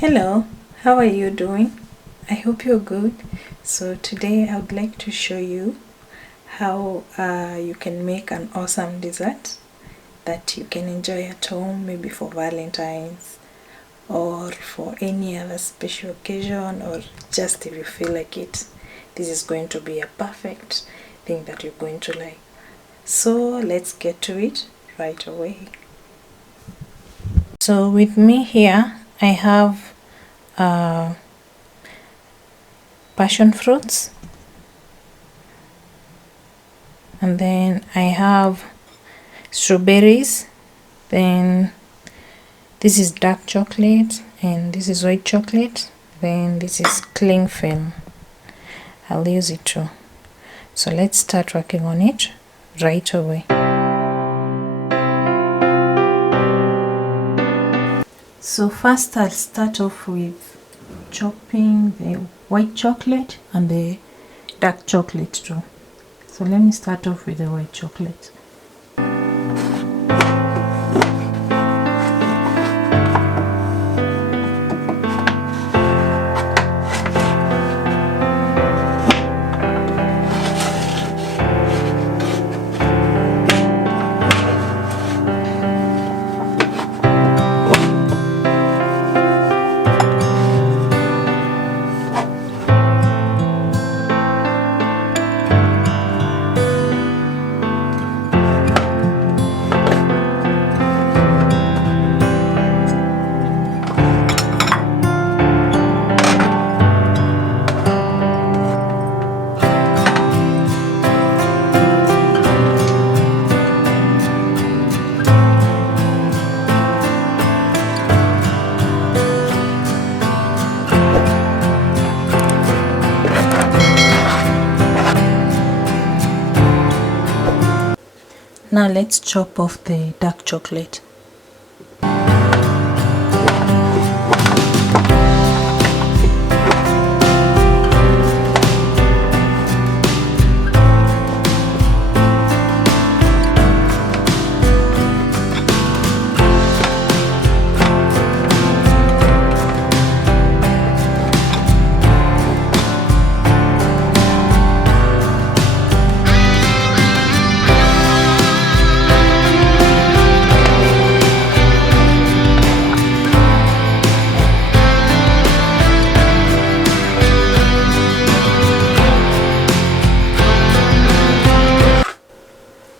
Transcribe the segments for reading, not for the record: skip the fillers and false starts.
Hello, how are you doing? I hope you're good. So today I would like to show you how you can make an awesome dessert that you can enjoy at home, maybe for Valentine's or for any other special occasion, or just if you feel like it. This is going to be a perfect thing that you're going to like. So let's get to it right away. So with me here I have passion fruits, and then I have strawberries, then this is dark chocolate, and this is white chocolate, then this is cling film. I'll use it too. So let's start working on it right away. So first I'll start off with chopping the white chocolate and the dark chocolate too. So let me start off with the white chocolate. Now let's chop off the dark chocolate.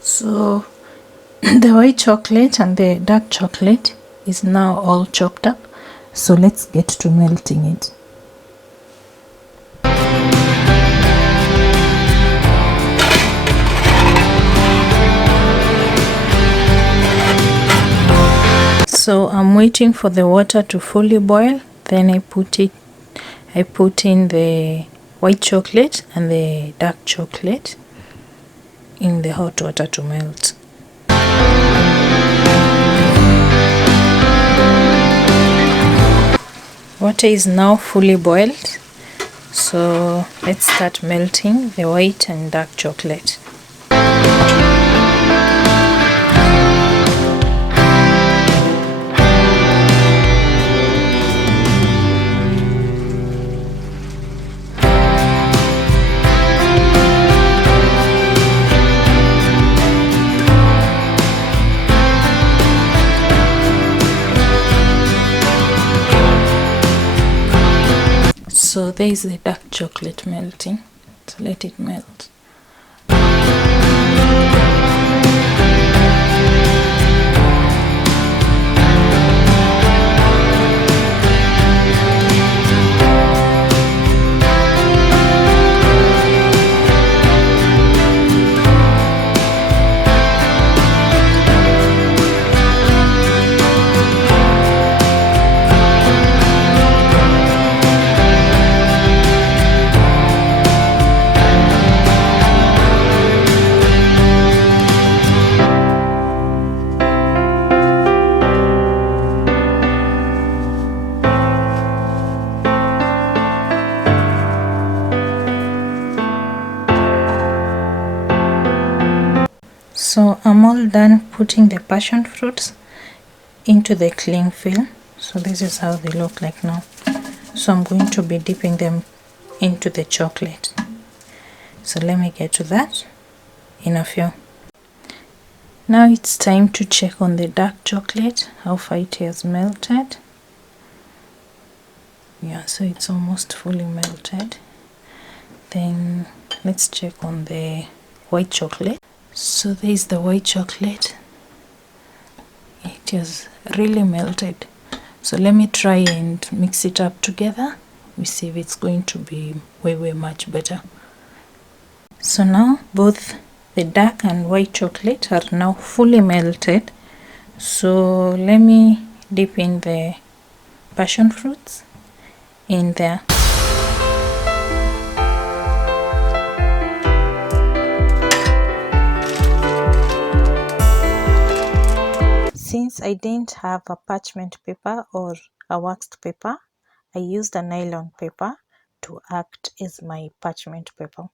So the white chocolate and the dark chocolate is now all chopped up. So let's get to melting it. So I'm waiting for the water to fully boil. Then I put in the white chocolate and the dark chocolate in the hot water to melt. Water is now fully boiled, so let's start melting the white and dark chocolate. So there is the dark chocolate melting, so let it melt. So I'm all done putting the passion fruits into the cling film. So this is how they look like now. So I'm going to be dipping them into the chocolate. So let me get to that in a few. Now it's time to check on the dark chocolate, how far it has melted. Yeah, so it's almost fully melted. Then let's check on the white chocolate. So there is the white chocolate. It has really melted. So let me try and mix it up together. We see if it's going to be way much better. So now both the dark and white chocolate are now fully melted. So let me dip in the passion fruits in there. Since I didn't have a parchment paper or a waxed paper, I used a nylon paper to act as my parchment paper.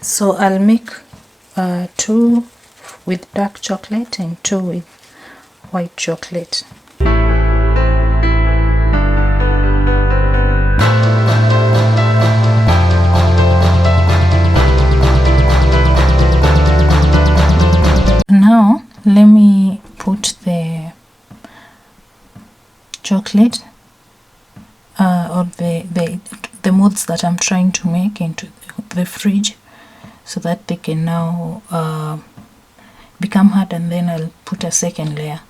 So I'll make 2 with dark chocolate and 2 with white chocolate. Now let me put the chocolate or the molds that I'm trying to make into the fridge, so that they can now become hard, and then I'll put a second layer.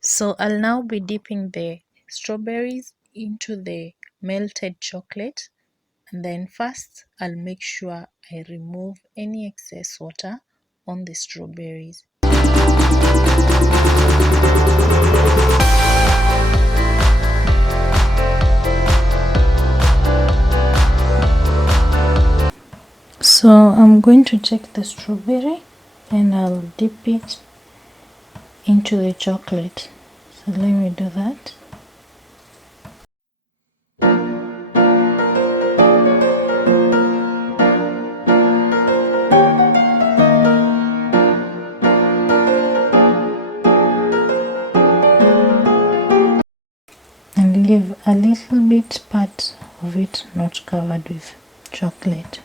So I'll now be dipping the strawberries into the melted chocolate, and then first I'll make sure I remove any excess water on the strawberries. So I'm going to take the strawberry and I'll dip it into the chocolate. So let me do that. And leave a little bit part of it not covered with chocolate.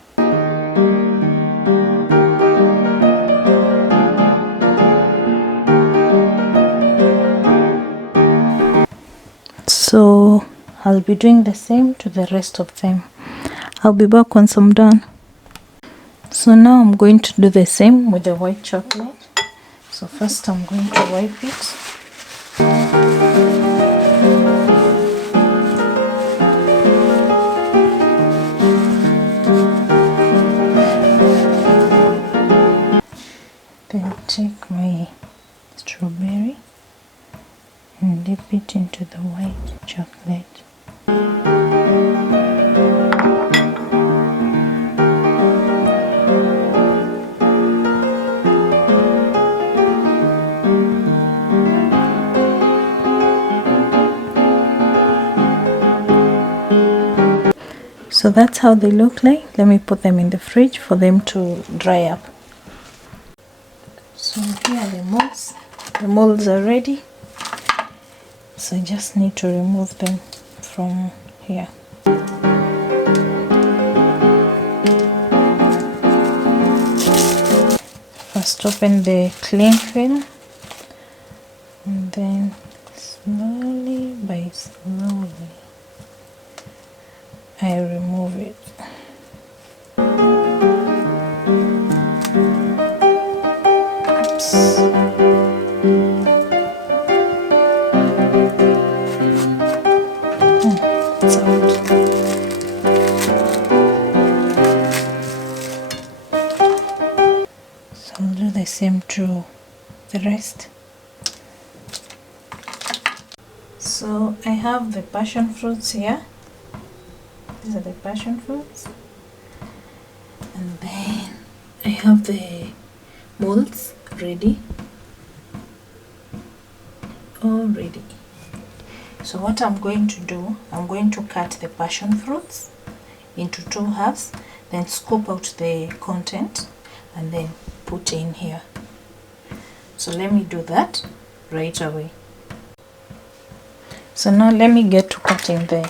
So I'll be doing the same to the rest of them. I'll be back once I'm done. So now I'm going to do the same with the white chocolate. So first I'm going to wipe it. Then take my strawberry and dip it into the white chocolate. So that's how they look like. Let me put them in the fridge for them to dry up. So here are the molds. The molds are ready. So I just need to remove them from here. First open the cling film and then slowly by slowly I remove it. I'll do the same to the rest. So I have the passion fruits here. These are the passion fruits. And then I have the molds ready. All ready. So what I'm going to do, I'm going to cut the passion fruits into 2 halves, then scoop out the content and then put in here. So let me do that right away. So now let me get to cutting the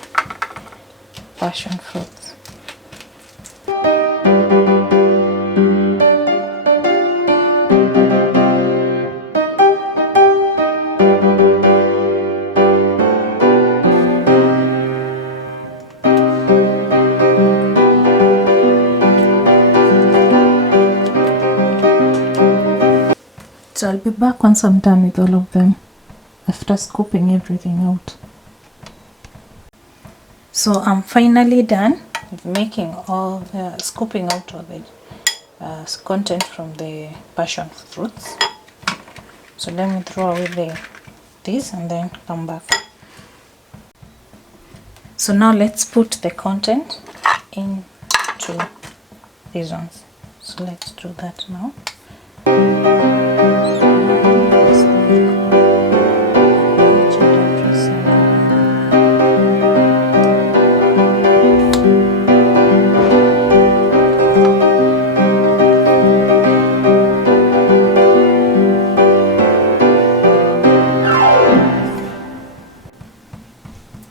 passion fruits. So I'll be back once I'm done with all of them, after scooping everything out. So I'm finally done with making all the scooping out of the content from the passion fruits. So let me throw away this and then come back. So now let's put the content into these ones. So let's do that now.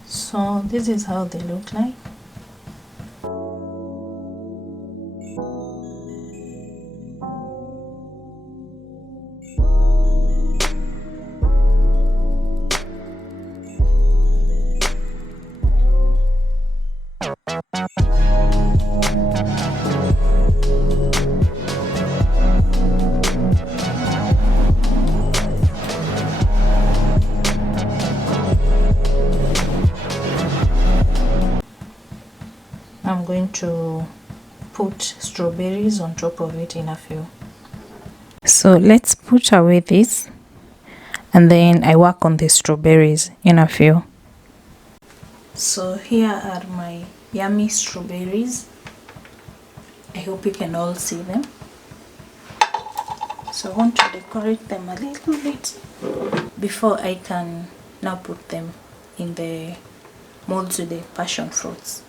So this is how they look like. I'm going to put strawberries on top of it in a few. So let's put away this and then I work on the strawberries in a few. So here are my yummy strawberries. I hope you can all see them. So I want to decorate them a little bit before I can now put them in the molds with the passion fruits.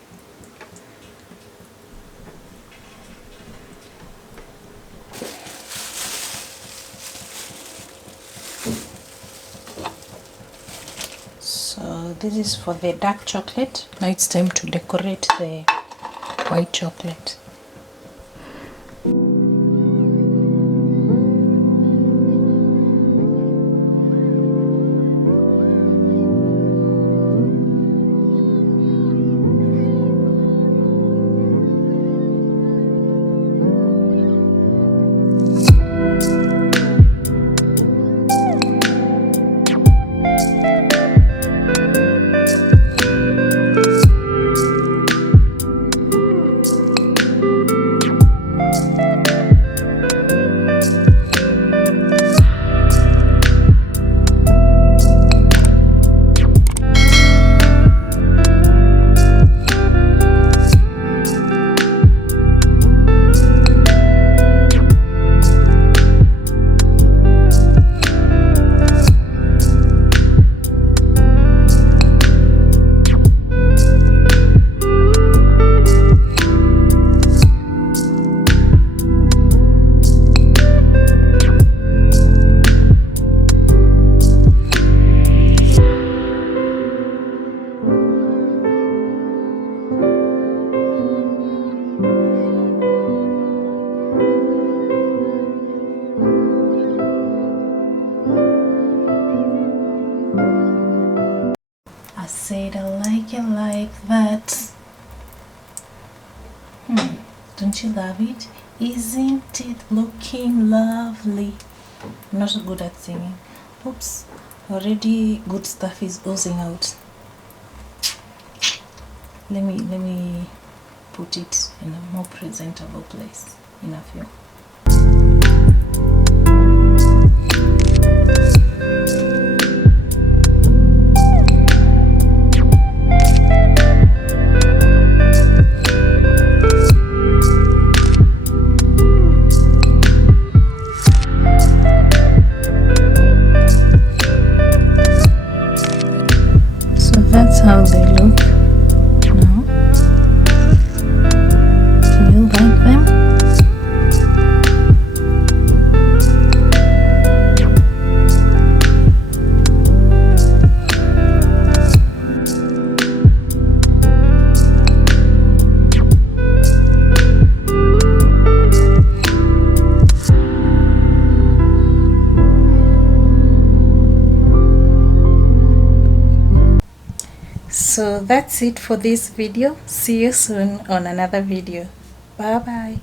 So this is for the dark chocolate. Now it's time to decorate the white chocolate. Said I like it like that. Don't you love it? Isn't it looking lovely? I'm not so good at singing. Oops, already good stuff is oozing out. Let me put it in a more presentable place in a few. So that's how they look now. Do you like them? So that's it for this video. See you soon on another video. Bye bye.